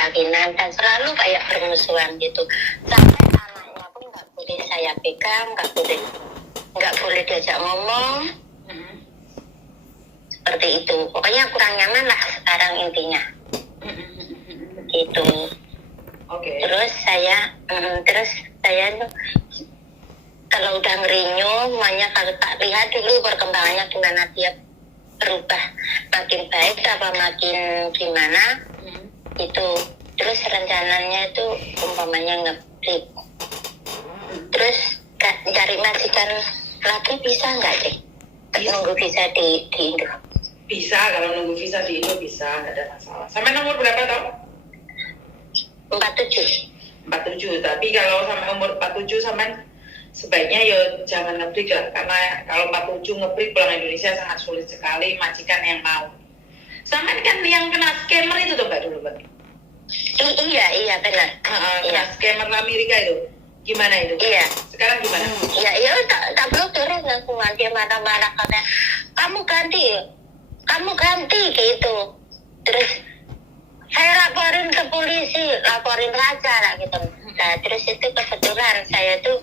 keyakinan dan selalu kayak bermusuhan gitu. Sampai anaknya pun nggak boleh saya pegang, nggak boleh diajak ngomong. Seperti itu. Pokoknya kurang nyaman lah sekarang intinya. Gitu. Oke. Terus saya tuh kalau udah ngerinyo, makanya kalau tak lihat dulu perkembangannya gimana dia berubah, makin baik apa makin gimana itu. Terus rencananya itu umpamanya ngebreak, terus cari majikan lagi bisa nggak sih? Nunggu visa di Indo? Bisa, kalau nunggu visa di Indo bisa, nggak ada masalah. Sampai nomor berapa tau? 47. 47, tapi kalau sampai umur 47 sampai sebaiknya ya jangan ngebreak lah, karena kalau 47 ngebreak pulang Indonesia sangat sulit sekali majikan yang mau. Sampai kan yang kena scammer itu tuh Mbak dulu Mbak? Iya benar. Kena scammer Amerika itu, gimana itu? Iya. Sekarang gimana? Iya tak blokir langsung, dia marah-marah katanya kamu ganti gitu. Terus saya laporin ke polisi, laporin aja lah gitu. Nah terus itu kebetulan saya tuh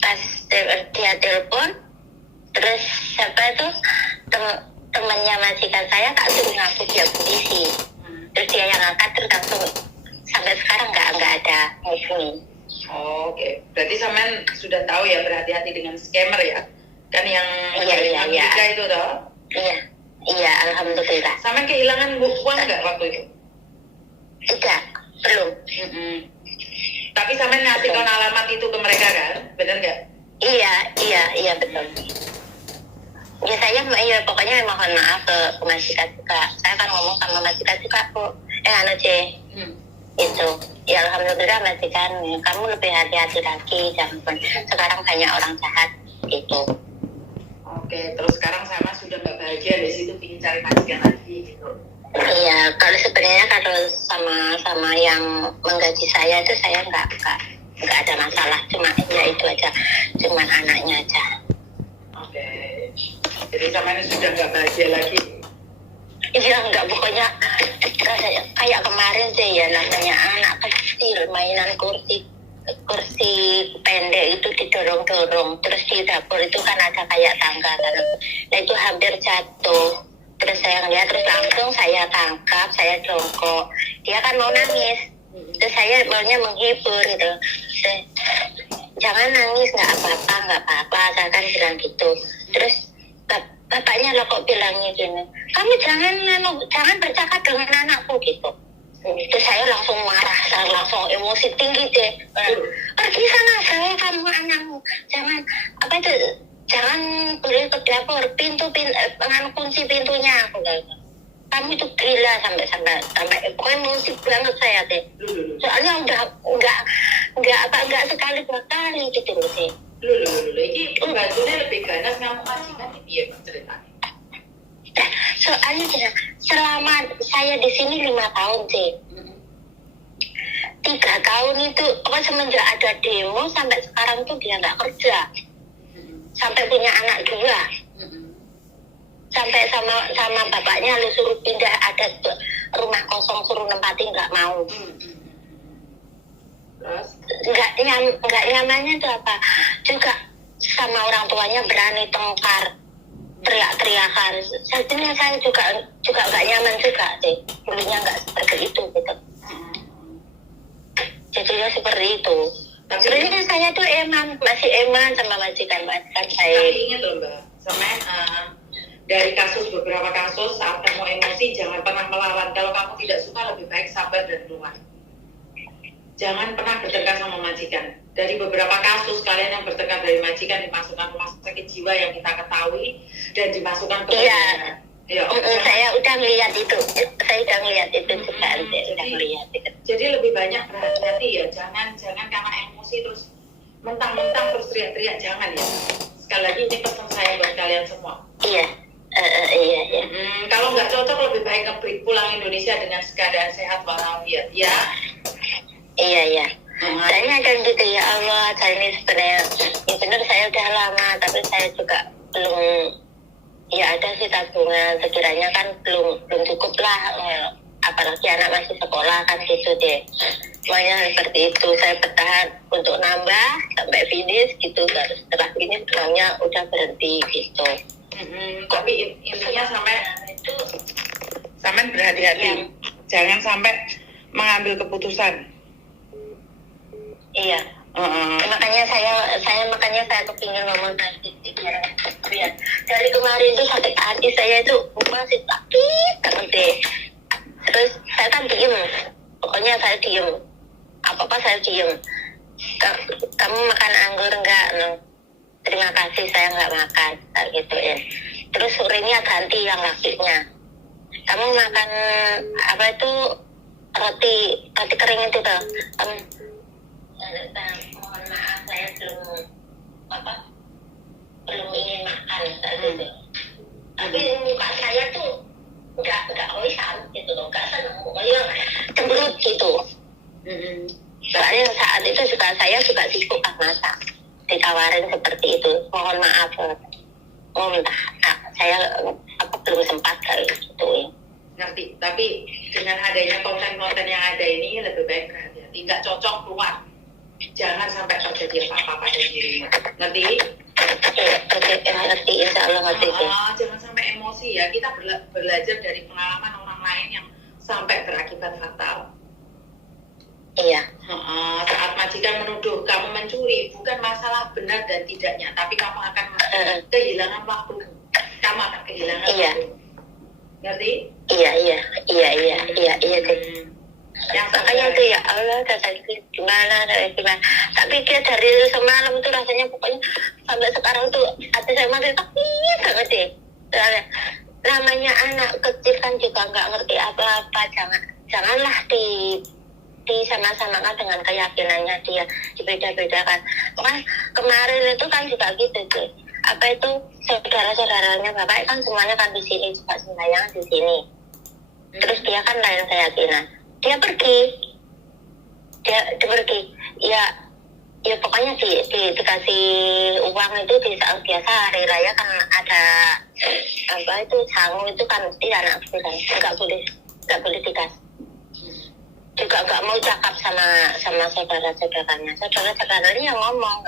pas dia telepon, terus siapa itu temannya majikan saya tak suruh ngaku dia polisi. Terus dia yang angkat, terus langsung sampai sekarang nggak ada hubungi. Oke. Berarti sampean sudah tahu ya, berhati-hati dengan scammer ya, kan yang Amerika itu toh? Iya, alhamdulillah. Sampean kehilangan uang nggak waktu itu? Tidak, belum. Tapi sampean ngasihkan alamat itu ke mereka kan, benar nggak? Iya betul. Ya saya pokoknya mohon maaf ke majikan juga. Saya kan ngomong sama majikan juga kok. Itu. Ya alhamdulillah majikan, kamu lebih hati-hati lagi, jangan. Sekarang banyak orang jahat gitu. Oke, terus sekarang sama sudah nggak bahagia di situ, ingin cari majikan lagi gitu. Iya, kalau sebenarnya kalau sama yang menggaji saya itu saya nggak ada masalah, cuma ya itu aja, cuma anaknya aja. Oke, jadi sama ini sudah nggak bahagia lagi. Iya nggak, pokoknya rasanya kayak kemarin sih ya, namanya anak kecil mainan kursi pendek itu didorong-dorong, terus di dapur itu kan ada kayak tangga kan, nah itu hampir jatuh. Terus saya ngeliat, terus langsung saya tangkap, saya jongkok, dia kan mau nangis, terus saya maunya menghibur gitu, jangan nangis, nggak apa-apa, saya kan bilang gitu. Terus bapaknya lo kok bilangnya gini, kamu jangan bercakap dengan anakku gitu. Terus saya langsung marah, saya langsung emosi tinggi deh. Pergi sana, saya kamu anakmu, jangan boleh ke dapur, kunci pintunya, aku gitu. Kamu itu gila sampai pokoknya emosi banget saya deh. Soalnya nggak sekali dua kali gitu loh sih. Ini pembantunya lebih ganas ngamuk majikan ini ya Pak ceritanya. Soalnya selama saya di sini 5 tahun sih, 3 tahun itu semenjak ada demo sampai sekarang tuh dia nggak kerja, sampai punya anak 2, sampai sama bapaknya lu suruh pindah, ada rumah kosong suruh nempatin nggak mau. Nggak nyamannya itu apa juga, sama orang tuanya berani tengkar, teriak-teriakan. Sebenarnya saya juga nggak nyaman juga sih, dulunya nggak seperti itu gitu. Jadinya seperti itu. Sebenarnya saya tuh masih eman sama majikan saya. Tapi ingat loh Mbak, sama dari beberapa kasus saat kamu emosi jangan pernah melawan. Kalau kamu tidak suka lebih baik sabar dan keluar. Jangan pernah bertengkar sama majikan. Dari beberapa kasus kalian yang bertengkar dari majikan dimasukkan rumah sakit jiwa yang kita ketahui dan dimasukkan ke saya udah ngeliat itu. Juga udah ngeliat itu. Jadi lebih banyak berhati-hati ya. Jangan karena emosi terus mentang-mentang terus teriak-teriak, jangan ya. Sekali lagi ini pesan saya buat kalian semua. Iya. Kalau nggak cocok lebih baik ngebreak pulang Indonesia dengan keadaan sehat walafiat ya. Iya. Saya kan gitu, ya Allah, saya ini sebenarnya benar saya udah lama, tapi saya juga belum, ya ada sih tabungan, sekiranya kan belum cukup lah apalagi anak masih sekolah kan gitu deh. Makanya seperti itu, saya bertahan untuk nambah sampai finish gitu. Terus setelah finish maunya udah berhenti gitu. Tapi intinya sampai berhati-hati, jangan sampai mengambil keputusan. Iya. Makanya saya kepingin ngomong tadi biar dari kemarin tuh sakit hati saya itu masih sakit banget deh. Terus saya kan diem, pokoknya saya diem, apa saya diem. Kamu makan anggur enggak? No. Terima kasih, saya nggak makan, kayak gitu ya. Terus sorenya ganti yang lakinya. Kamu makan apa itu roti kering itu tuh? Mohon maaf, saya belum ingin makan gitu. Tapi muka saya tuh nggak oisan gitu loh, nggak seneng, pokoknya cemberut gitu. Soalnya saat itu saya juga sibuk masak, ditawarin seperti itu. Mohon maaf, minta saya belum sempat kali gitu ya. Ngerti, tapi dengan adanya konten-konten yang ada ini lebih baik berhati-hati, nggak cocok keluar. Jangan sampai terjadi apa-apa pada dirimu. Ngerti? Ngerti, insya Allah ngerti. Jangan sampai emosi ya. Kita belajar dari pengalaman orang lain yang sampai berakibat fatal. Iya. Saat majikan menuduh kamu mencuri, bukan masalah benar dan tidaknya, tapi kamu akan kehilangan waktu. Kamu akan kehilangan waktu. Ngerti? Iya deh. Yang makanya tuh ya Allah, gimana. Tapi dia dari semalam tuh rasanya pokoknya sampai sekarang tuh hati saya masih sakit banget deh. Namanya anak kecil kan juga nggak ngerti apa-apa. Janganlah disama-samakan dengan keyakinannya dia, dibeda-bedakan. Kan kemarin itu kan juga gitu deh. Apa itu saudara-saudaranya bapak kan semuanya kan di sini juga sembahyang di sini. Terus dia kan lain keyakinan. Dia pergi. Ya pokoknya dikasih uang itu di saat biasa hari raya kan ada apa itu sangu itu kan mesti anak kecil kan nggak boleh dikasih. Juga nggak mau cakap sama saudara-saudaranya yang ngomong,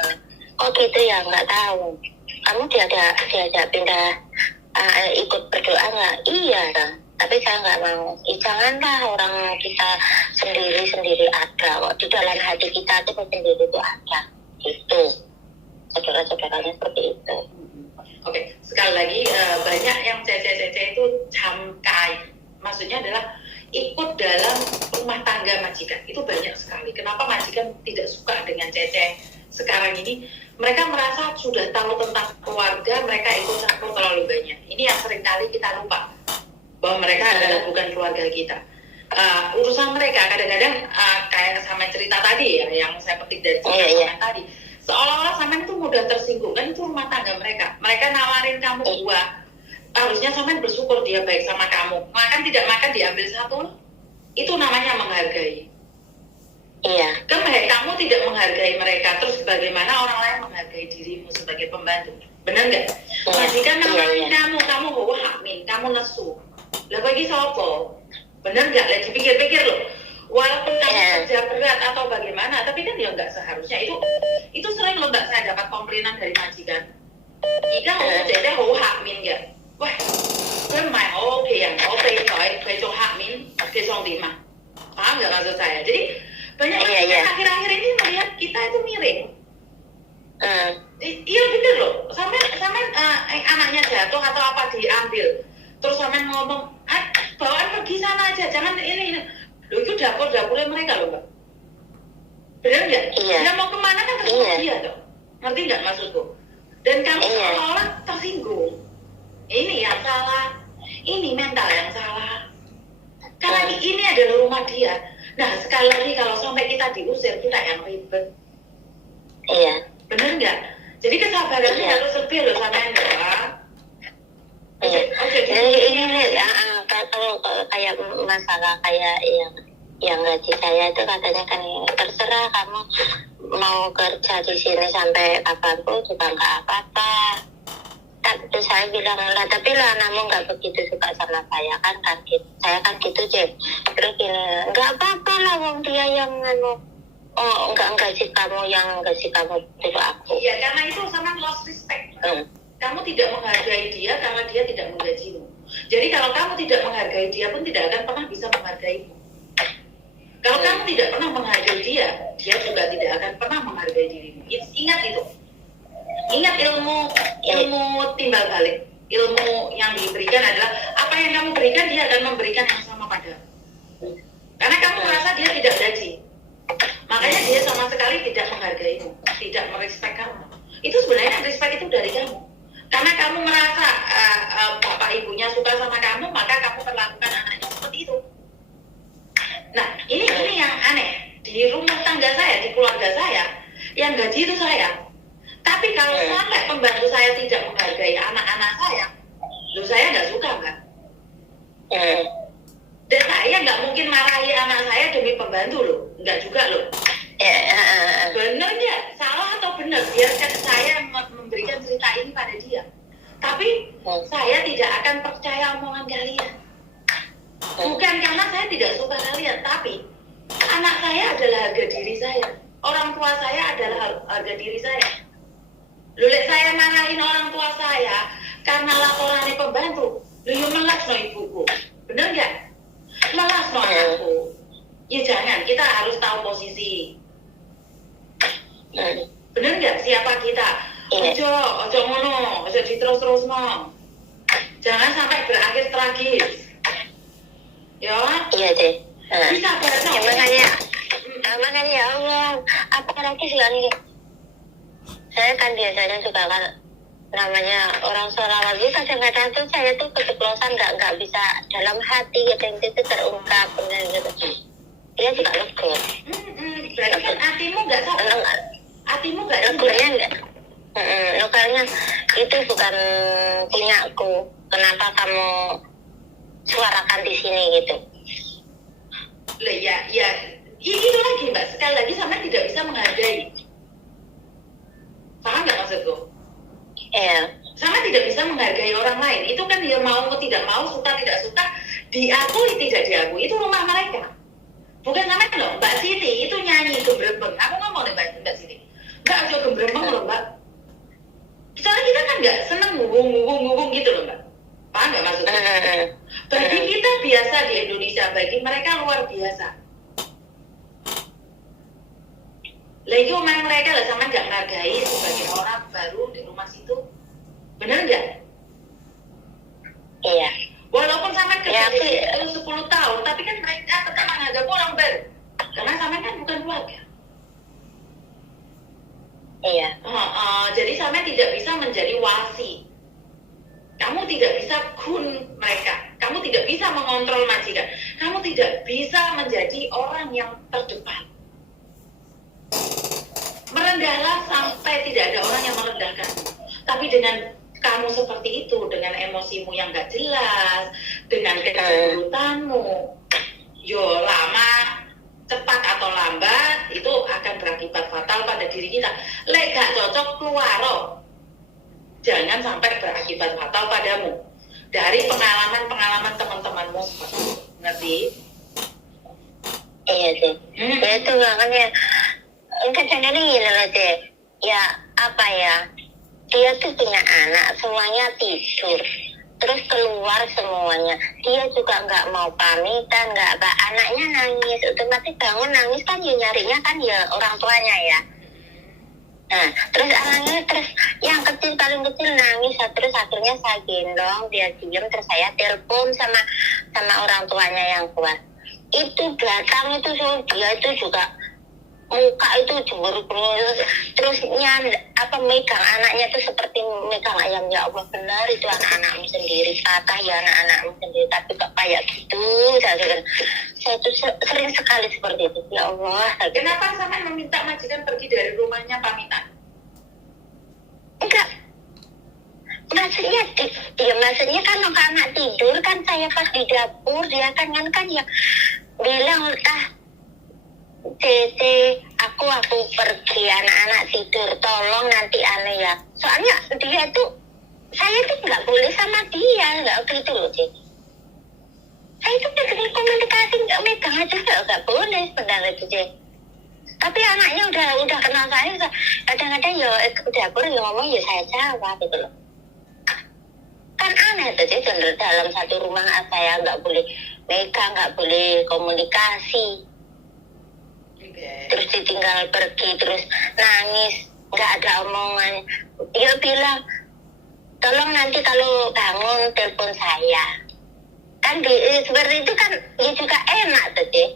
oh gitu ya, nggak tahu kamu diajak pindah ikut berdoa nggak? Iya kan, tapi saya nggak mau. Janganlah orang kita sendiri ada kok, di dalam hati kita itu sendiri itu ada itu saudara-saudaranya seperti itu. Oke, sekali lagi banyak yang cece itu camkai, maksudnya adalah ikut dalam rumah tangga majikan. Itu banyak sekali. Kenapa majikan tidak suka dengan cece sekarang ini? Mereka merasa sudah tahu tentang keluarga, mereka ikut campur terlalu banyak. Ini yang seringkali kita lupa, bahwa mereka adalah bukan keluarga kita. Urusan mereka kadang-kadang kayak sama cerita tadi ya, yang saya petik dari cerita tadi, seolah-olah Samen itu mudah tersinggung. Kan itu rumah tangga mereka. Mereka nawarin kamu buah, harusnya Samen bersyukur dia baik sama kamu. Makan tidak makan diambil satu, itu namanya menghargai. Iya. Kamu tidak menghargai mereka, terus bagaimana orang lain menghargai dirimu sebagai pembantu? Benar nggak? Majikan nawarin kamu hakmin, kamu nesu. Lah bagi sopo? Benar nggak? Lagi pikir-pikir loh. Walaupun kamu kerja berat atau bagaimana, tapi kan ya nggak seharusnya. Itu sering loh, nggak saya dapat komplainan dari majikan. Jika mau jadi hakmin nggak? Wah, memang oke yang oke kalau hakmin, oke terima. Paham nggak maksud saya? Jadi banyak orang akhir-akhir ini melihat kita itu miring. Iya bener loh. Sampai anaknya jatuh atau apa diambil, terus sampai ngomong, bawaan pergi sana aja, jangan ini. Loh itu dapurnya mereka loh, Mbak. Bener nggak? Dia mau kemana kan terserah dia tuh. Ngerti nggak maksudku? Dan kamu seolah-olah tersinggung. Ini yang salah, ini mental yang salah. Karena ini adalah rumah dia. Nah sekali lagi kalau sampai kita diusir, kita yang ribet. Iya. Bener nggak? Jadi kesabarannya harus lebih loh sama yang doa. Jadi ini kalau kayak masalah kayak yang gaji saya itu katanya kan terserah kamu mau kerja di sini sampai kapanpun juga nggak apa-apa. Tapi saya bilang lah, tapi lah anakmu nggak begitu suka sama saya kan gitu. Saya kan gitu Cep. Terus gini, nggak apa-apa lah wong dia yang enggak sih kamu yang gaji kamu itu aku. Iya, karena itu sama lost respect. Kamu tidak menghargai dia karena dia tidak menggajimu. Jadi kalau kamu tidak menghargai dia pun tidak akan pernah bisa menghargaimu. Kalau kamu tidak pernah menghargai dia, dia juga tidak akan pernah menghargai dirimu. Ingat itu. Ingat ilmu timbal balik. Ilmu yang diberikan adalah apa yang kamu berikan, dia akan memberikan yang sama padamu. Karena kamu merasa dia tidak gaji. Makanya dia sama sekali tidak menghargaimu, tidak merespek kamu. Itu sebenarnya respect itu dari kamu. Karena kamu merasa bapak ibunya suka sama kamu, maka kamu perlakukan anaknya seperti itu. Nah, ini yang aneh. Di rumah tangga saya, di keluarga saya, yang gaji itu saya. Tapi kalau sampai pembantu saya tidak menghargai anak-anak saya, saya nggak suka, kan? Dan saya nggak mungkin marahi anak saya demi pembantu loh, nggak juga loh. Benar nggak? Salah atau benar? Biarkan saya memberikan cerita ini pada dia. Tapi saya tidak akan percaya omongan kalian. Bukan karena saya tidak suka kalian, tapi anak saya adalah harga diri saya. Orang tua saya adalah harga diri saya. Lulit saya marahin orang tua saya karena laporannya pembantu. Lu melas no ibuku. Benar nggak? Melas no anakku. Ya jangan, kita harus tahu posisi. Bener nggak siapa kita? Ojo ngono, ojo diterus no. Jangan sampai berakhir tragis. Ya? Iya deh. Bisa barno. Ya, makanya ya Allah, apalagi selain ini. Saya kan biasanya juga kan namanya orang Sholawat itu kadang-kadang tuh saya tuh keceplosan nggak bisa dalam hati gitu terungkap gitu. Dia juga negur. Berarti kan hatimu nggak sabar. Hatimu nggak negurnya nggak. Negarnya itu bukan punyaku. Kenapa kamu suarakan di sini gitu? Lah ya itu lagi Mbak. Sekali lagi sama tidak bisa menghargai. Paham nggak maksudku? Iya. Sama tidak bisa menghargai orang lain. Itu kan dia mau tidak mau, suka tidak suka, diakui tidak diakui. Itu rumah mereka. Bukan sama loh, Mbak Siti itu nyanyi gembrembeng. Aku ngomong deh Mbak Siti. Mbak aja gembrembeng loh Mbak. Soalnya kita kan nggak seneng ngubung gitu loh Mbak. Paham nggak maksudnya? Bagi kita biasa di Indonesia, bagi mereka luar biasa. Lagi omong mereka lah sama nggak menghargai sebagai orang baru di rumah situ. Bener nggak? Iya. Walaupun sama kerja di situ 10 tahun, tapi kan mereka tetap menganggap orang baru. Karena sama kan bukan keluarga. Iya. Jadi sama tidak bisa menjadi wasi. Kamu tidak bisa gun mereka. Kamu tidak bisa mengontrol majikan. Kamu tidak bisa menjadi orang yang terdepan. Merendahlah sampai tidak ada orang yang merendahkan. Tapi dengan kamu seperti itu, dengan emosimu yang gak jelas, dengan kecemburutanmu, yo lama, cepat atau lambat, itu akan berakibat fatal pada diri kita. Lek gak cocok keluar, jangan sampai berakibat fatal padamu. Dari pengalaman-pengalaman teman-temanmu seperti itu. Ngerti? Iya sih. Ya itu makanya kadang-kadang gini loh deh. Ya apa ya, dia tuh punya anak, semuanya tidur, terus keluar semuanya. Dia juga nggak mau pamitan, nggak apa. Anaknya nangis, otomatis bangun nangis kan ya nyarinya kan ya orang tuanya ya. Nah, terus anaknya terus yang kecil paling kecil nangis, terus akhirnya saya gendong, dia diem, terus saya telepon sama orang tuanya yang kuat. Itu datang itu dia itu juga muka itu jemur-jemur, terus megang anaknya itu seperti megang ayam. Ya Allah, benar itu anak-anakmu sendiri, patah ya anak-anakmu sendiri, tapi kok kayak gitu. Saya tuh sering sekali seperti itu. Ya Allah, kenapa sampai meminta majikan pergi dari rumahnya pamitan? Enggak, maksudnya kan anak tidur kan, saya pas di dapur dia kan ya bilang Tete, aku pergi, anak-anak tidur, tolong nanti aneh ya. Soalnya dia tuh saya tuh nggak boleh sama dia, nggak gitu loh sih. Saya itu dengan komunikasi nggak megang aja nggak boleh sebenarnya itu sih. Tapi anaknya udah kenal saya, kadang-kadang ya udah aku ya ngomong ya saya jawab gitu loh. Kan aneh tuh sih, dalam satu rumah saya nggak boleh megang, nggak boleh komunikasi. Terus ditinggal pergi, terus nangis, nggak ada omongan. Dia bilang, tolong nanti kalau bangun telepon saya. Kan seperti itu kan ya juga enak tuh sih.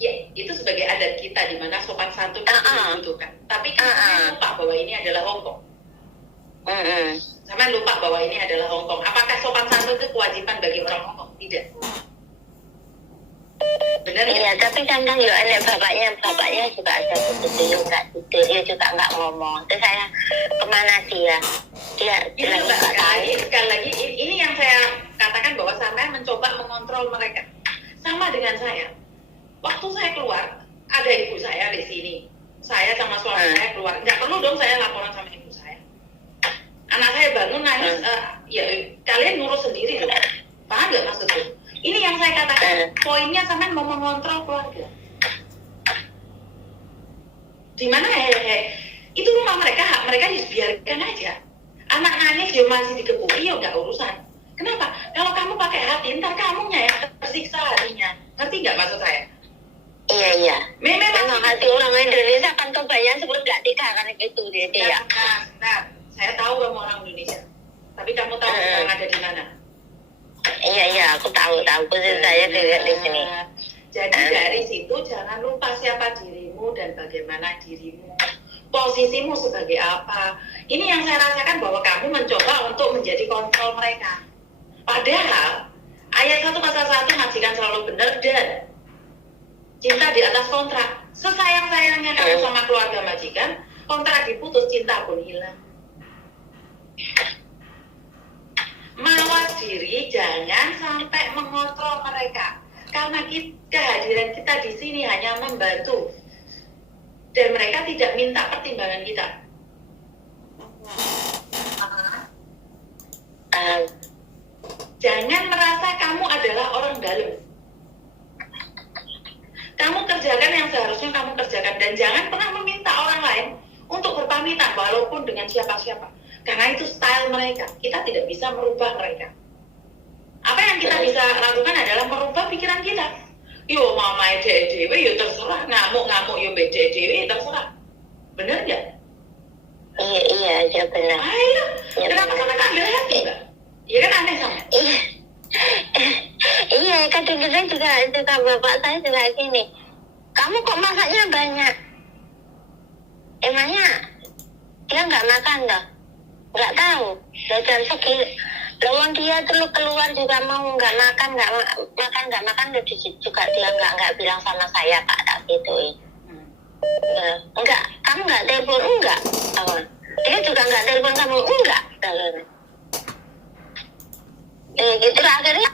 Ya, itu sebagai adat kita di mana sopan santun itu dibutuhkan. Tapi kan lupa bahwa ini adalah Hongkong. Sama lupa bahwa ini adalah Hongkong. Apakah sopan santun itu kewajiban bagi orang Hongkong? Tidak. Benar ya? Iya, tapi kan ya ada bapaknya juga ada begitu, nggak tidur, dia juga nggak ngomong. Terus saya kemana dia bilang nggak tahu. Sekali lagi, ini yang saya katakan bahwa sampai mencoba mengontrol mereka. Sama dengan saya. Waktu saya keluar, ada ibu saya di sini. Saya sama suami saya keluar. Nggak perlu dong saya laporan sama ibu saya. Anak saya bangun nangis, ya kalian ngurus sendiri loh. Paham nggak maksudnya? Ini yang saya katakan, poinnya sampai mau mengontrol keluarga. Di mana itu rumah mereka, hak mereka dibiarkan aja. Anak nangis dia masih dikebuki, ya nggak urusan. Kenapa? Kalau kamu pakai hati, ntar kamunya yang tersiksa hatinya. Ngerti nggak maksud saya? Iya. Memang hati orang Indonesia kan kebanyakan sebelum nggak dikatakan gitu dia. Nah, saya tahu kamu orang Indonesia. Tapi kamu tahu sekarang ada di mana? Iya, aku tahu posisi saya juga di sini. Jadi dari situ jangan lupa siapa dirimu dan bagaimana dirimu. Posisimu sebagai apa. Ini yang saya rasakan bahwa kamu mencoba untuk menjadi kontrol mereka. Padahal ayat 1 pasal 1 majikan selalu benar dan cinta di atas kontrak. Sesayang-sayangnya kamu sama keluarga majikan, kontrak diputus, cinta pun hilang. Mawas diri, jangan sampai mengontrol mereka. Karena kehadiran kita di sini hanya membantu. Dan mereka tidak minta pertimbangan kita. Jangan merasa kamu adalah orang dalam. Kamu kerjakan yang seharusnya kamu kerjakan. Dan jangan pernah meminta orang lain untuk berpamitan walaupun dengan siapa-siapa. Karena itu style mereka. Kita tidak bisa merubah mereka. Apa yang kita bisa lakukan adalah merubah pikiran kita. Yo mama dewe yo terserah, ngamuk yo dewe terserah. Benar nggak? Iya benar. Ayo, kenapa sama ambil hati mbak? Iya kan aneh sama? Iya, kadang-kadang juga bapak saya juga gini. Kamu kok masaknya banyak? Emangnya dia nggak makan dah? Nggak tahu. Dan segini, lawang dia tuh keluar juga mau nggak makan juga dia nggak bilang sama saya Pak, tak gituin. Enggak, kamu nggak telepon enggak? Dia juga nggak telepon kamu enggak? Gitu akhirnya.